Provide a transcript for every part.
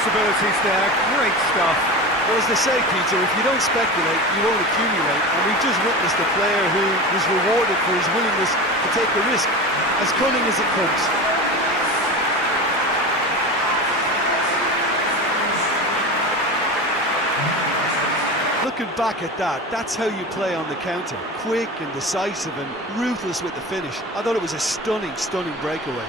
possibilities there, great stuff. Well, as they say, Peter, if you don't speculate, you won't accumulate. And we've just witnessed a player who was rewarded for his willingness to take the risk, as cunning as it comes. Looking back at that, that's how you play on the counter. Quick and decisive and ruthless with the finish. I thought it was a stunning, stunning breakaway.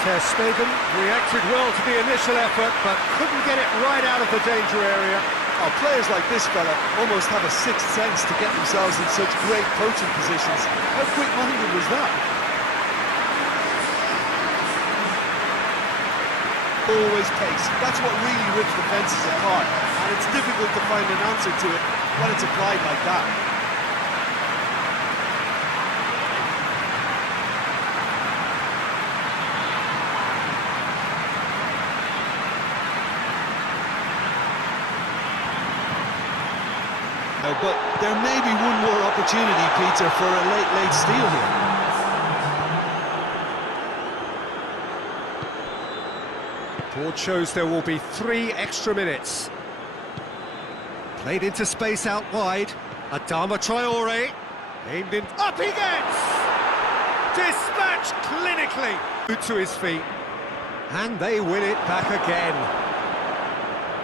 Ter Stegen reacted well to the initial effort, but couldn't get it right out of the danger area. Oh, players like this fella almost have a sixth sense to get themselves in such great coaching positions. How quick-minded was that? Always pace. That's what really rips defences apart, and it's difficult to find an answer to it when it's applied like that. But there may be one more opportunity, Peter, for a late steal here. Board shows there will be 3 extra minutes. Played into space out wide. Adama Traore. Aimed in. Up he gets! Dispatched clinically. To his feet. And they win it back again.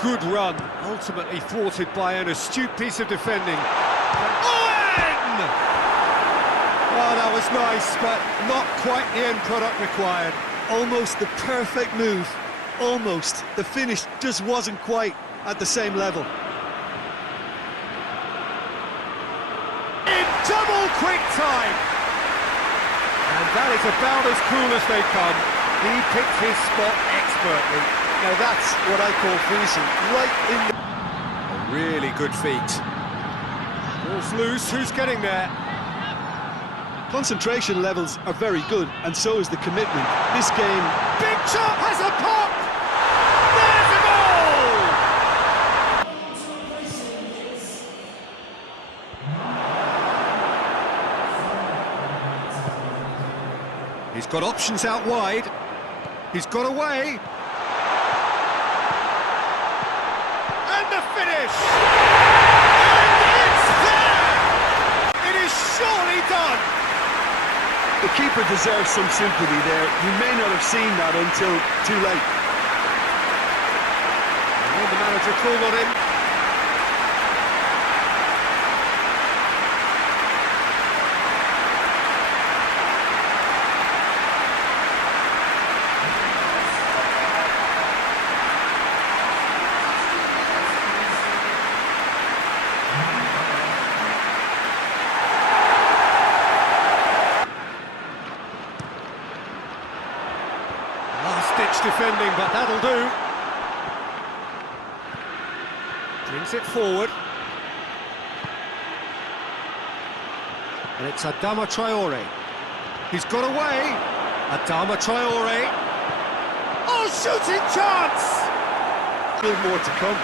Good run, ultimately thwarted by an astute piece of defending. Owen! Oh, that was nice, but not quite the end product required. Almost the perfect move. Almost. The finish just wasn't quite at the same level. In double quick time! And that is about as cool as they come. He picked his spot expertly. Now that's what I call finishing, right in the... A really good feat. Ball's loose, who's getting there? Concentration levels are very good, and so is the commitment. This game... Big chop has a pop! There's a goal! He's got options out wide. He's got away. Finish! And it's there! It is surely done! The keeper deserves some sympathy there. You may not have seen that until too late. And the manager called on him. Last-ditch defending, but that'll do. Brings it forward. And it's Adama Traore. He's got away. Adama Traore. Oh, shooting chance! Still more to come.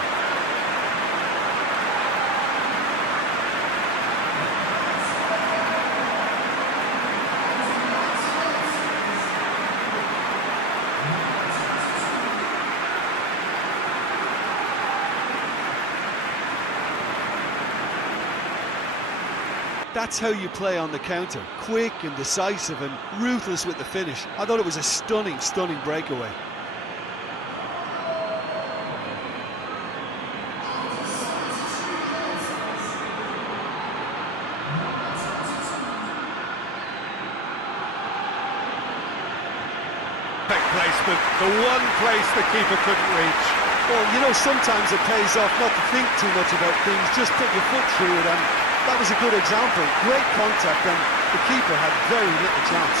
That's how you play on the counter. Quick and decisive and ruthless with the finish. I thought it was a stunning, stunning breakaway. Placement, the one place the keeper couldn't reach. Well, you know, sometimes it pays off not to think too much about things, just put your foot through it, and that was a good example. Great contact, and the keeper had very little chance.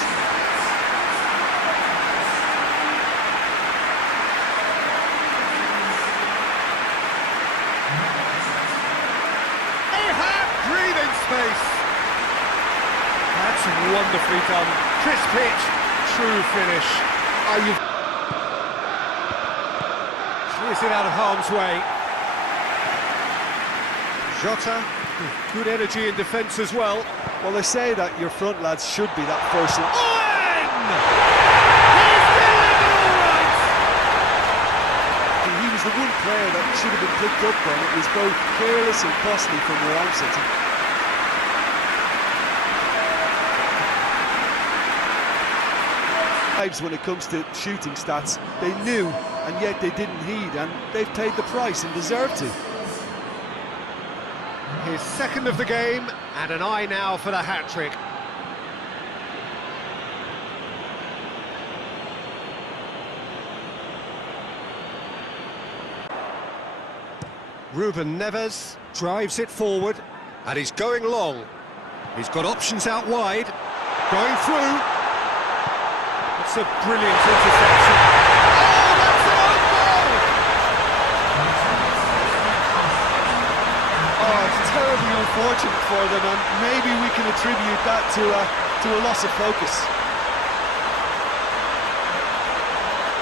They have breathing space. That's wonderfully done. Crisp hit, true finish. Shears it out of harm's way. Jota, good energy in defence as well. Well, they say that your front lads should be that first. He was the one player that should have been picked up then. It was both careless and costly from where I'm sitting. When it comes to shooting stats, they knew and yet they didn't heed, and they've paid the price and deserve to. His second of the game, and an eye now for the hat-trick. Ruben Neves drives it forward, and he's going long. He's got options out wide, going through. It's a brilliant interception. Oh, that's an own goal! Oh, it's terribly unfortunate for them, and maybe we can attribute that to a loss of focus.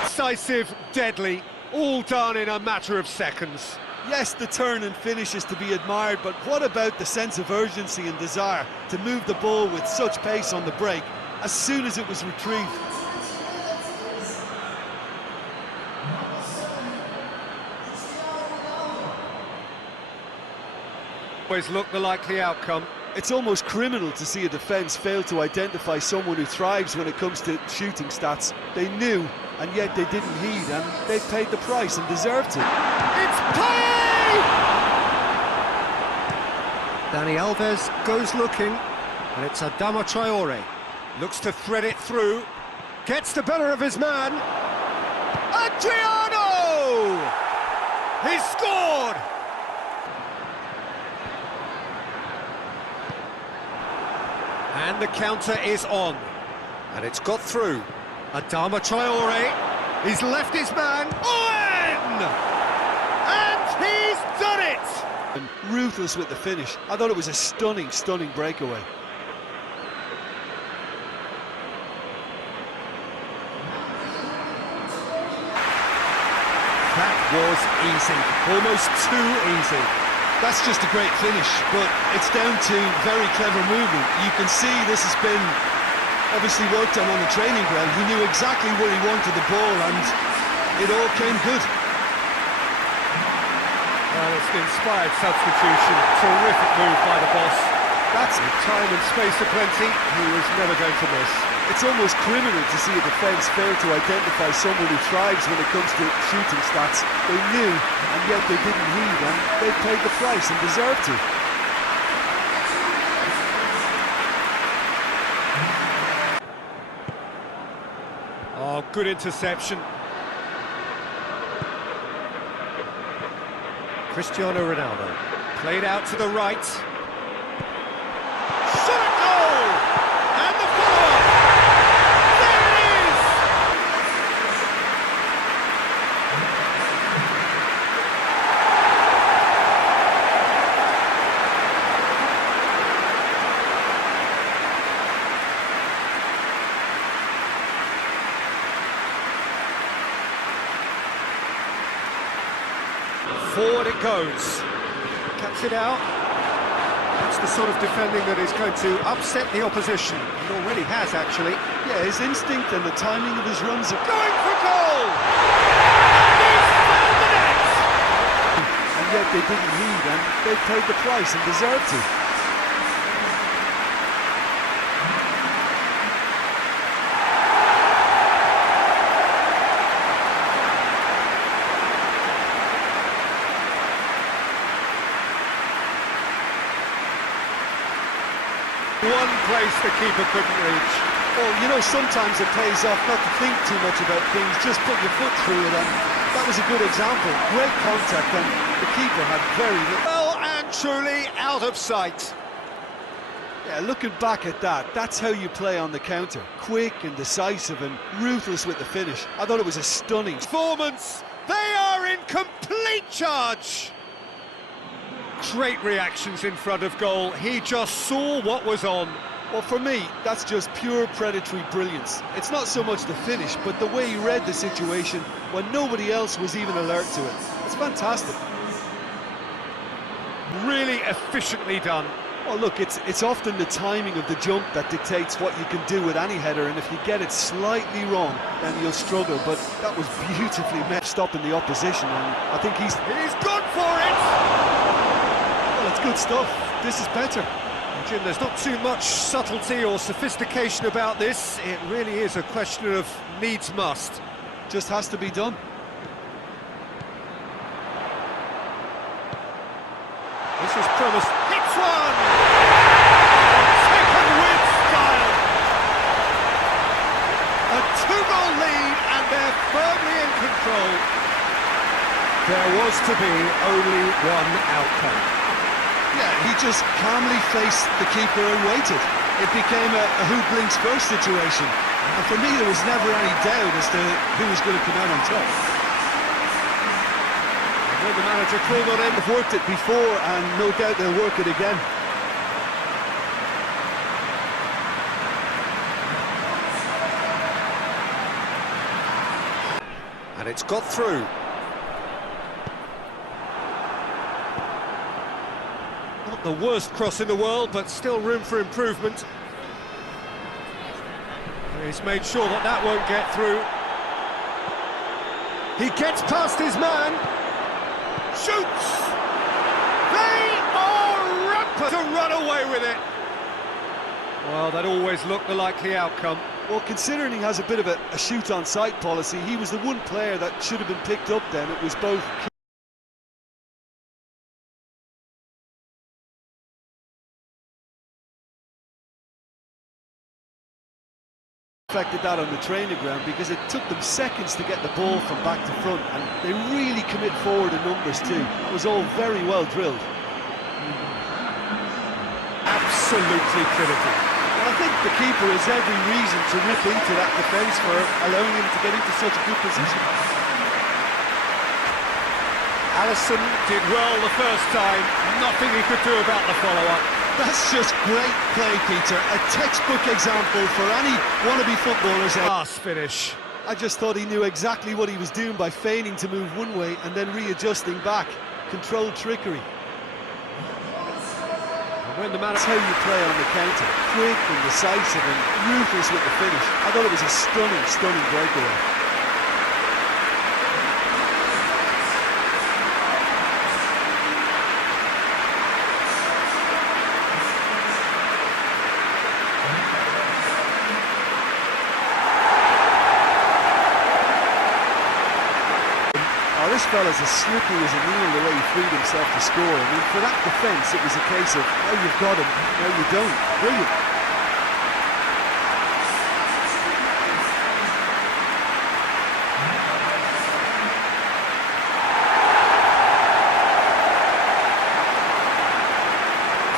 Decisive, deadly, all done in a matter of seconds. Yes, the turn and finish is to be admired, but what about the sense of urgency and desire to move the ball with such pace on the break as soon as it was retrieved? Always look the likely outcome. It's almost criminal to see a defence fail to identify someone who thrives when it comes to shooting stats. They knew, and yet they didn't heed, and they paid the price and deserved to. It's play! Dani Alves goes looking, and it's Adama Traore. Looks to thread it through, gets the better of his man. Adriano! He's scored! And the counter is on, and it's got through. Adama Traore, he's left his man, Owen! And he's done it! And ruthless with the finish. I thought it was a stunning breakaway. That was easy, almost too easy. That's just a great finish, but it's down to very clever movement. You can see this has been obviously worked on the training ground. He knew exactly where he wanted the ball, and it all came good. Well, it's an inspired substitution. Terrific move by the boss. That's time and space aplenty. He was never going to miss. It's almost criminal to see a defence fail to identify someone who thrives when it comes to shooting stats. They knew, and yet they didn't heed, and they paid the price and deserved to. Oh, good interception. Cristiano Ronaldo, played out to the right. Shot at goal! And the follow-up! There it is! Forward it goes. Cuts it out. That's the sort of defending that is going to upset the opposition. It already has, actually. Yeah, his instinct and the timing of his runs are Going for goal! And he's found the net! and yet they didn't heed, and they paid the price and deserved to. One place the keeper couldn't reach. Well, you know, sometimes it pays off not to think too much about things, just put your foot through it, and that was a good example. Great contact, and the keeper had very little. Well and truly out of sight. Yeah, looking back at that, that's how you play on the counter. Quick and decisive and ruthless with the finish. I thought it was a stunning Performance. They are in complete charge. Great reactions in front of goal. He just saw what was on. Well, for me, that's just pure predatory brilliance. It's not so much the finish, but the way he read the situation when nobody else was even alert to it. It's fantastic. Really efficiently done. Well, look, it's often the timing of the jump that dictates what you can do with any header, and if you get it slightly wrong, then you'll struggle. But that was beautifully met, stopping the opposition, and I think he's gone for it! Well, it's good stuff. This is better. Jim, there's not too much subtlety or sophistication about this. It really is a question of needs must. Just has to be done. This is promised. Hits one! Taken with style! A two-goal lead, and they're firmly in control. There was to be only one outcome. Yeah, he just calmly faced the keeper and waited. It became a who blinks first situation. And for me, there was never any doubt as to who was going to come out on top. When the manager called on him, They've worked it before, and no doubt they'll work it again. and it's got through. Not the worst cross in the world, but still room for improvement. He's made sure that that won't get through. He gets past his man. Shoots! They are rampant to run away with it. Well, that always looked the likely outcome. Well, considering he has a bit of a shoot-on-sight policy, he was the one player that should have been picked up then. It was both... affected that on the training ground because it took them seconds to get the ball from back to front, and they really commit forward in numbers too. It was all very well drilled. Absolutely critical. Well, I think the keeper has every reason to rip into that defence for allowing him to get into such a good position. Alisson did well the first time, nothing he could do about the follow-up. That's just great play, Peter. A textbook example for any wannabe footballers. Pass finish. I just thought he knew exactly what he was doing by feigning to move one way and then readjusting back. Controlled trickery. And when the man... That's how you play on the counter. Quick and decisive and ruthless with the finish. I thought it was a stunning, stunning breakaway. This fella's as slippery as a needle the way he freed himself to score. I mean, for that defence, it was a case of, now you've got him, now you don't. Brilliant.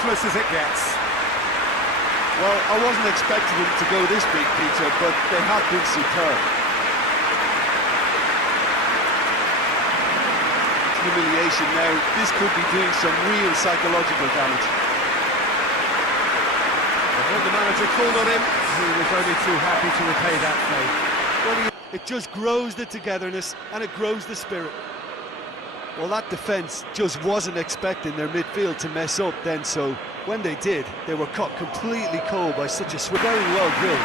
Close as it gets. Well, I wasn't expecting him to go this big, Peter, but they have been superb. Humiliation now. This could be doing some real psychological damage. And when the manager called on him, he was only too happy to repay that favour. Well, it just grows the togetherness and it grows the spirit. Well, that defence just wasn't expecting their midfield to mess up then, so when they did, they were caught completely cold by such a switch. Very well drilled.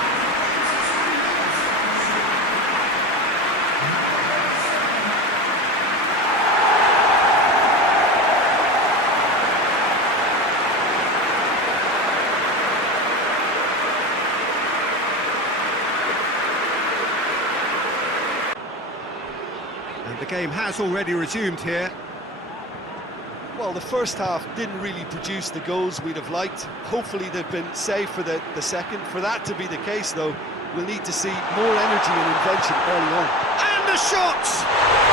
And the game has already resumed here. Well, the first half didn't really produce the goals we'd have liked. Hopefully they've been saved for the second. For that to be the case, though, we'll need to see more energy and invention early on. And the shots!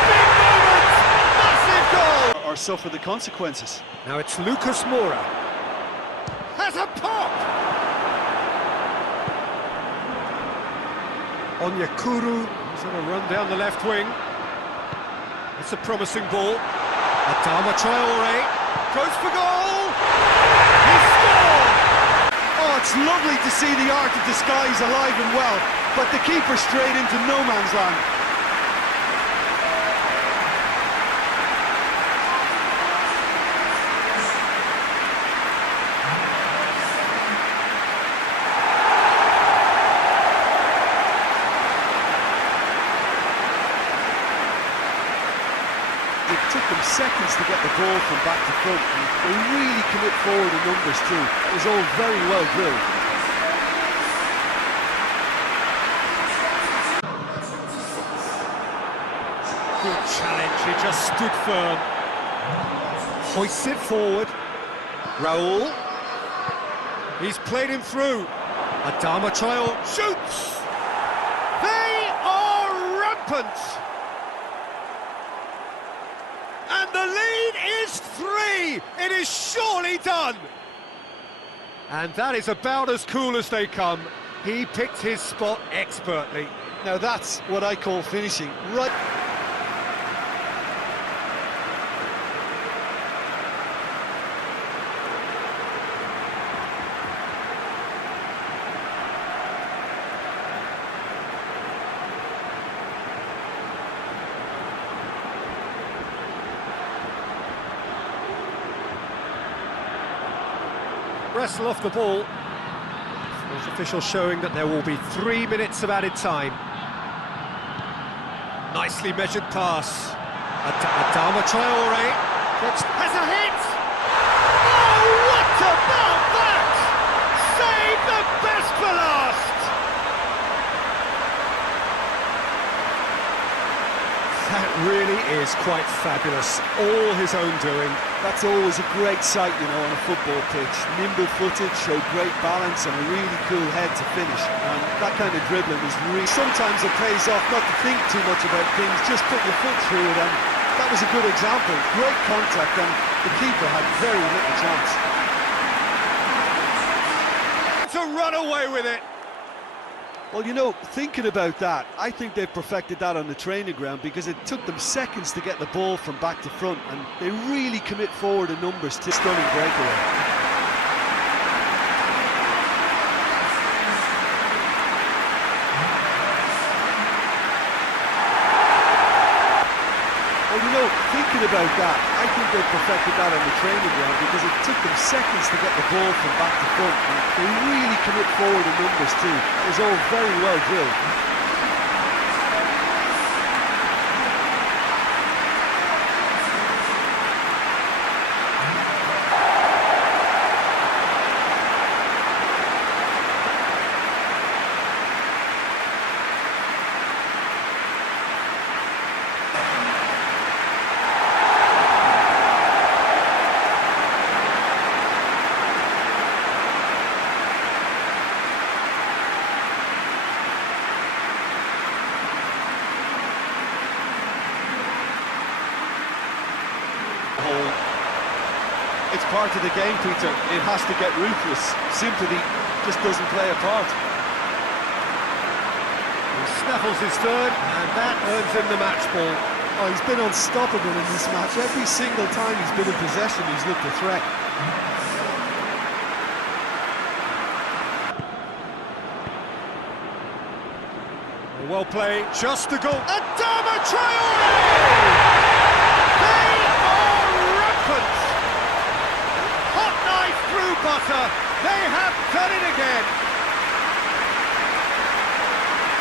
Big moment! Massive goal! Or suffer the consequences. Now it's Lucas Moura. Has a pop! Onyekuru is on a run down the left wing. It's a promising ball. Adama Traore goes for goal! He scored! Oh, it's lovely to see the art of disguise alive and well, but the keeper straight into no man's land. ball from back to front, and they really commit forward in numbers too. It was all very well drilled. Good challenge, he just stood firm. Hoists it forward. Raul. He's played him through. Adama shoots! They are rampant! And the lead is 3! It is surely done! And that is about as cool as they come. He picked his spot expertly. Now that's what I call finishing. Right. Wrestle off the ball. Sports official showing that there will be 3 minutes of added time. Nicely measured pass. Adama has a hit! Oh, what about that? Save the best for last! That really is quite fabulous. All his own doing. That's always a great sight, you know, on a football pitch. Nimble-footed, showed great balance and a really cool head to finish. And that kind of dribbling is really... Sometimes it pays off not to think too much about things, just put your foot through it, and that was a good example. Great contact, and the keeper had very little chance. To run away with it. Well, you know, thinking about that, I think they've perfected that on the training ground because it took them seconds to get the ball from back to front, and they really commit forward in numbers to stunning breakaway. Well, you know, thinking about that, I think they've perfected that on the training ground because it took them seconds to get the ball from back to front, and they really commit forward in numbers too. It was all very well drilled. It's part of the game, Peter. It has to get ruthless. Sympathy just doesn't play a part. He snaffles his third, and that earns him the match ball. Oh, he's been unstoppable in this match. Every single time he's been in possession, he's looked a threat. Well played, just a goal. Adama They are rampant! Hot knife through butter, they have done it again!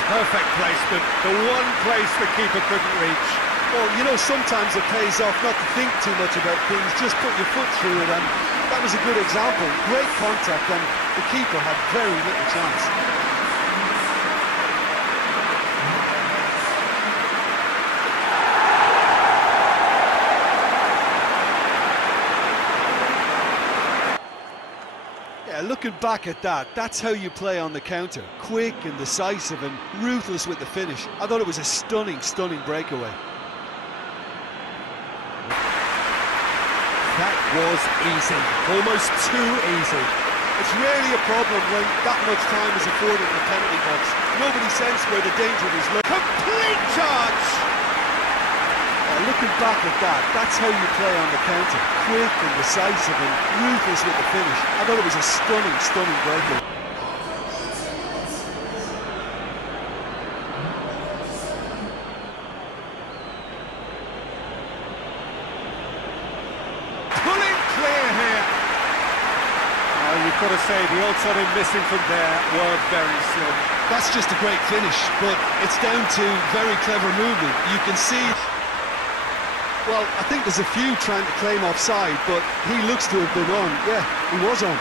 Perfect placement, the one place the keeper couldn't reach. Well, you know, sometimes it pays off not to think too much about things, just put your foot through it, and that was a good example. Great contact, and the keeper had very little chance. Looking back at that, that's how you play on the counter. Quick and decisive and ruthless with the finish. I thought it was a stunning, stunning breakaway. That was easy, almost too easy. It's rarely a problem when that much time is afforded in the penalty box. Nobody sensed where the danger was low. Complete charge! Looking back at that, that's how you play on the counter. Quick and decisive and ruthless with the finish. I thought it was a stunning, stunning breakaway. Pulling clear here. Oh, you've got to say, the odds on him missing from there were very slim. That's just a great finish, but it's down to very clever movement. You can see... Well, I think there's a few trying to claim offside, but he looks to have been on. Yeah, he was on.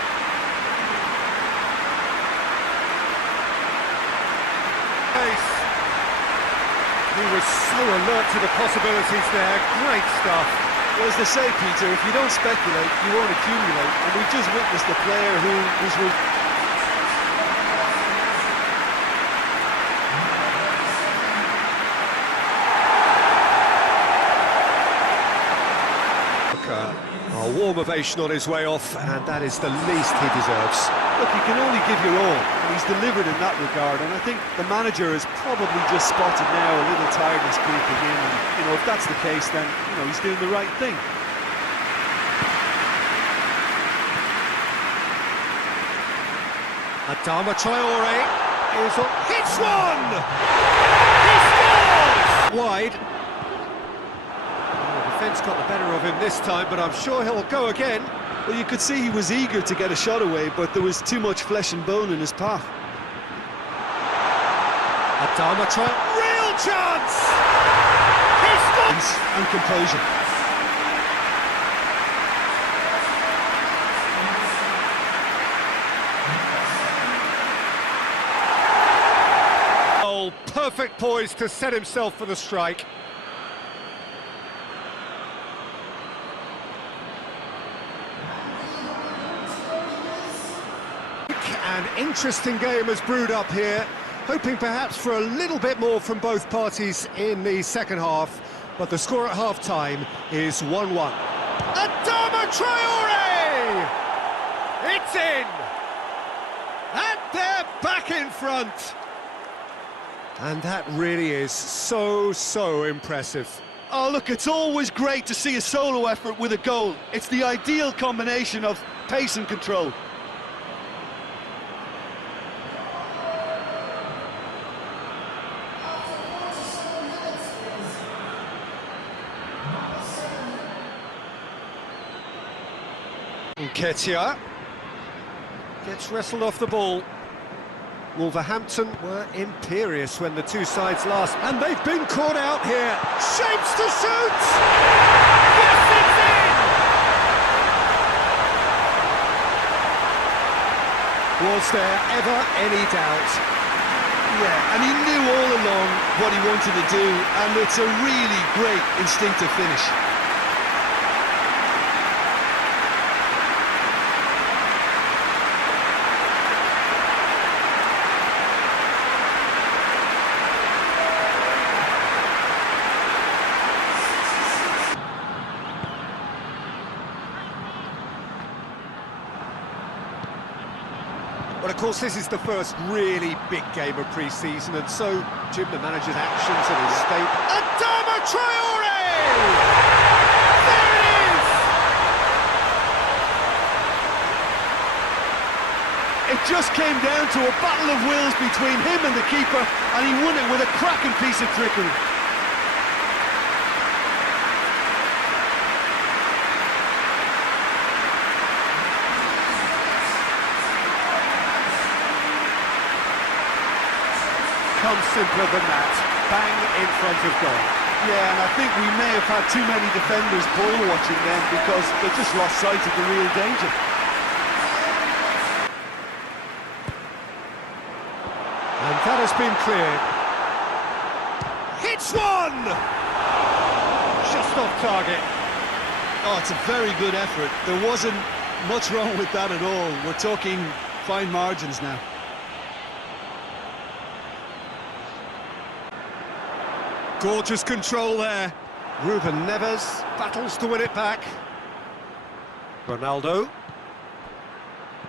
He was so alert to the possibilities there. Great stuff. Well, as they say, Peter, if you don't speculate, you won't accumulate. And we've just witnessed a player who was... A warm ovation on his way off, and that is the least he deserves. Look, you can only give your all, and he's delivered in that regard, and I think the manager has probably just spotted now a little tiredness creeping in, and, you know, if that's the case, then, you know, he's doing the right thing. Adama Traore is on... Hits one! He scores! Wide. Defence got the better of him this time, but I'm sure he'll go again. Well, you could see he was eager to get a shot away, but there was too much flesh and bone in his path. Adama Traore, real chance! He scores! And composure. Oh, perfect poise to set himself for the strike. An interesting game has brewed up here, hoping perhaps for a little bit more from both parties in the second half, but the score at half-time is 1-1. Adama Traore! It's in! And they're back in front! And that really is so impressive. Oh, look, it's always great to see a solo effort with a goal. It's the ideal combination of pace and control. Nketiah gets wrestled off the ball. Wolverhampton were imperious when the two sides last, and they've been caught out here. Shapes to shoot! Yes, it's in! Was there ever any doubt? Yeah, and he knew all along what he wanted to do, and it's a really great instinctive finish. Well, of course, this is the first really big game of pre-season, and so, Jim, the manager's actions and his state... Adama Traore! There it is! It just came down to a battle of wills between him and the keeper, and he won it with a cracking piece of trickery. Comes simpler than that. Bang in front of goal. Yeah, and I think we may have had too many defenders ball watching then because they just lost sight of the real danger. And that has been cleared. Hits one! Just off target. Oh, it's a very good effort. There wasn't much wrong with that at all. We're talking fine margins now. Gorgeous control there. Ruben Neves battles to win it back. Ronaldo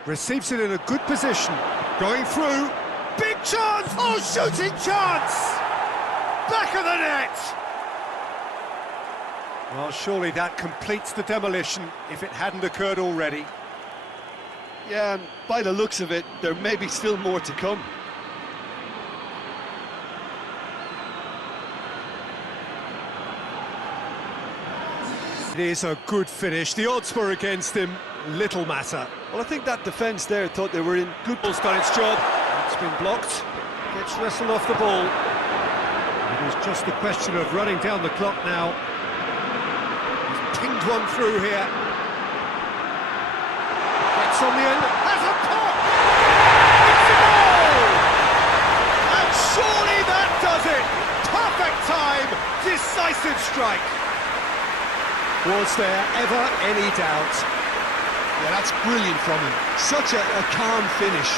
receives it in a good position. Going through. Big chance! Oh, shooting chance! Back of the net! Well, surely that completes the demolition if it hadn't occurred already. Yeah, and by the looks of it, there may be still more to come. It is a good finish. The odds were against him. Little matter. Well, I think that defence there thought they were in good... Ball's done its job. It's been blocked. Gets wrestled off the ball. It is just a question of running down the clock now. one through here. Gets on the end, has a pop! It's a goal! And surely that does it! Perfect time, decisive strike. Was there ever any doubt? Yeah, that's brilliant from him. Such a calm finish.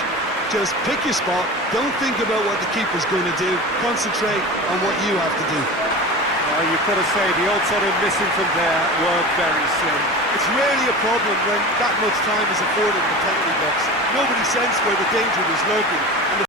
Just pick your spot, don't think about what the keeper's going to do, concentrate on what you have to do. You've got to say, the odds on him missing from there were very slim. It's rarely a problem when that much time is afforded in the penalty box. Nobody sensed where the danger was lurking. And